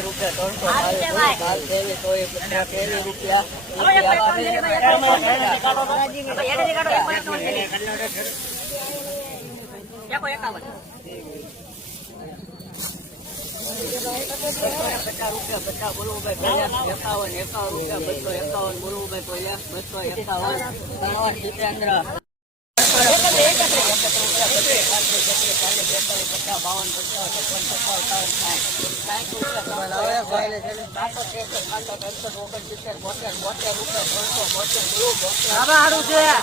રૂપિયા ત્રણસો બાવીસ બાવીસ ત્રેવીસ ચોવીસ પચાસ રૂપિયા રૂપિયા પચાસ રૂપિયા પચાસ બોલવું ભાઈ એકાવન એકાવન રૂપિયા બસો એકાવન બોલવું ભાઈ પચાસ બસો એકાવન ત્રણ જીતેન્દ્ર બાવન પચાસ છપ્પન સત્તાવન સાઠ સાઠ રૂપિયા બોતેર બોતેર રૂપિયા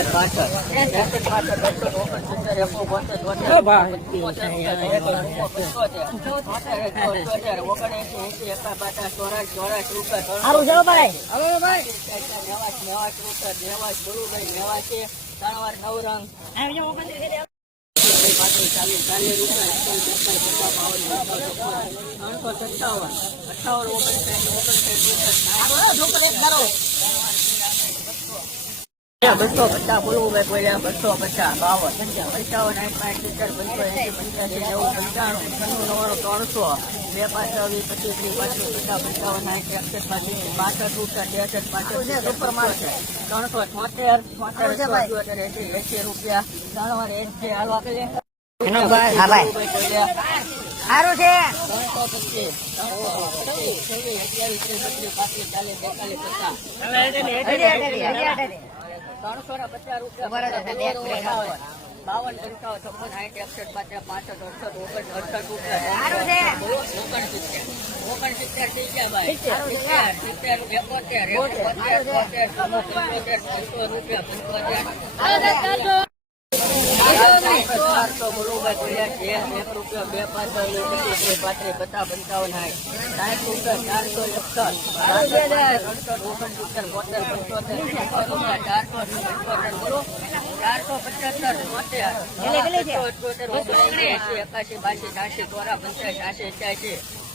ત્રણસો સત્તાવન અઠાવન ઓગણસાઠ ઓગણસાઠ બસો પચાસ બોલવું ભાઈ બોલ્યા બસો પચાસ બાવન પંચાવન સાઠ પાંચ સિત્તેર પંચો એસી પંચ્યાસી નેવું પંચાણું છન્નું નવ્વાણું ત્રણસો બે પાંચ વીસ પચીસ ત્રીસ પાંત્રીસ પચાસ પંચાવન સાઠ એકસઠ પાંત્રીસ બાસઠ ત્રેસઠ પાંસઠ સુપર માર્કેટ ત્રણસો છોતેર છોતેર એસી એસી રૂપિયા ત્રણ વાર એસી હાલવા કરીએ સારું છે. પચીસ ત્રણસો ને પચાસ રૂપિયા બાવન પંચાવન છપ્પન સાઠ એકસઠ પચાસ પાસઠ અડસઠ ઓગણ અડસઠ ઓગણસિત્તેર ઓગણસિત્તેર થઈ ગયા ભાઈ. સિત્તેર સિત્તેર એકોતેર એકોતેર પંચોતેર પંચો રૂપિયા પંચોતેર ચારસો બરોબર છે એક રૂપિયો બે પાંત્રીસ પાંત્રીસ પચાસ પંચાવન સાઠ ચારસો એકસઠ ઓગણસિત્તર બોતેર પંચોતેર ચારસો પંચોતેર ચારસો પંચોતેર બોતેર અઠ્યોતેર ઓગણએંસી એસી એકાસી બાસી છ્યાસી ચોરા પંચ્યાસી છ્યાસી અઠ્યાસી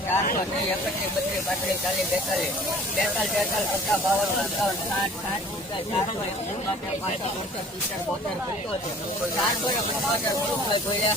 ચારસો એકત્રીસ બત્રીસ પાંત્રીસ ચાલીસ બેતાલીસ બેતાલીસ તેતાલીસ પચાસ બાવન પંચાવન સાઠ સાઠ ચારસો બોતેર પંચોતેર ચારસો ને પંચોતેર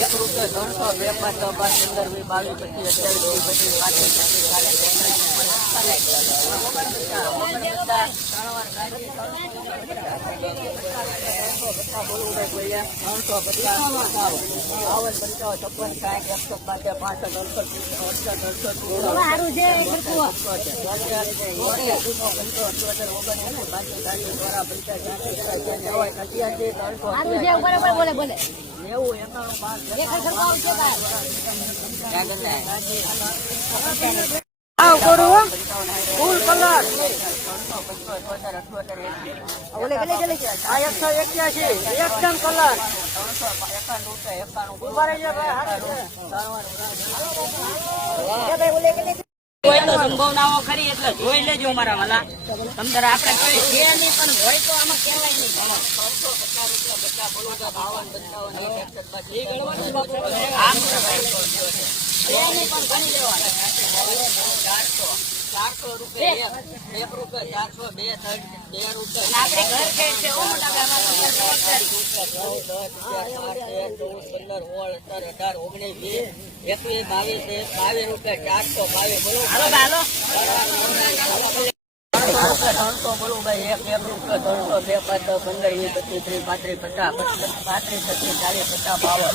એક રૂપિયા ત્રણસો બે પાંચ છ પાંચ પંદર વીસ બાવીસ પચીસ અઠ્યાવીસ બત્રીસ પાંત્રીસ ત્રણસો પચાસ છપ્પન સાઠ એકસો પાંચ પાંસઠ અડસઠ અડસઠ અડસઠ સારું છે આવ કરું. ફૂલ કલર. ઓલે ગલે ગલે આ એકસો એક્યાસી એકદમ કલર. ઊભા ભાઈ હોય તો ખરી એટલે જોઈ લેજો મારા વાલા. તમતારે આપણે કોઈ પણ હોય તો આમાં કહેવાય નહીં. ગણી લેવાના. ચારસો રૂપિયા એક, રૂપિયા ચારસો બે બે રૂપિયા. ચૌદ, પંદર, સોળ, સત્તર, અઢાર, ઓગણીસ, વીસ, એકવીસ, બાવીસ, બાવીસ રૂપિયા ચારસો બાવીસ બોલો. ત્રણસો બોલું એક એક રૂપિયો ત્રણસો બે પાંચ દસ, પંદર વીસ પચીસ ત્રીસ પાંત્રીસ પચાસ પાંત્રીસ છત્રીસ ચાલીસ પચાસ બાવન.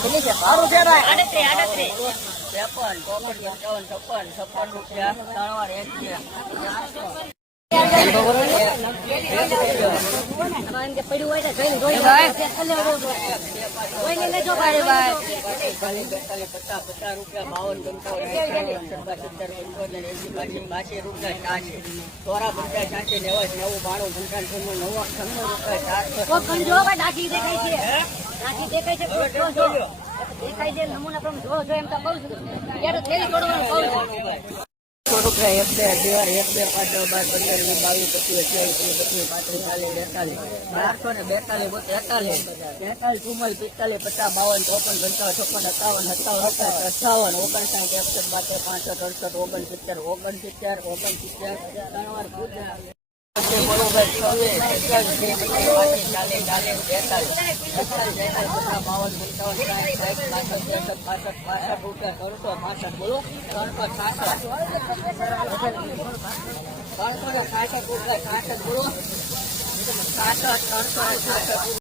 ત્રેપન ચોપન પંચાવન છપ્પન છપ્પન રૂપિયા ત્રણ વાર એક દેખાય છે નમૂના પ્રમાણે જો એમ તો કહું છું. ત્યારે થેલી તોડવાનું કહું છું. એક બે પાંચ બાર, પંદર, વીસ, બાવીસ, પચીસ અઠ્યાવીસ ને બેતાલીસ તેતાલીસ તેતાલીસ ચુમ્માલીસ, પિસ્તાલીસ, પચાસ, બાવન, ચોપન, પંચાવન, છપ્પન, સત્તાવન સત્તાવન અઠાવન અઠાવન ઓગણસાઠ, એકસઠ બાસઠ પાંસઠ અડસઠ ઓગણસિત્તેર ઓગણસિત્તેર ઓગણસિત્તેર, ત્રણ વાર પૂજા. ત્રણસો ત્રણસો ત્રણસો ને સાસઠ બોલો ત્રણસો સાસઠ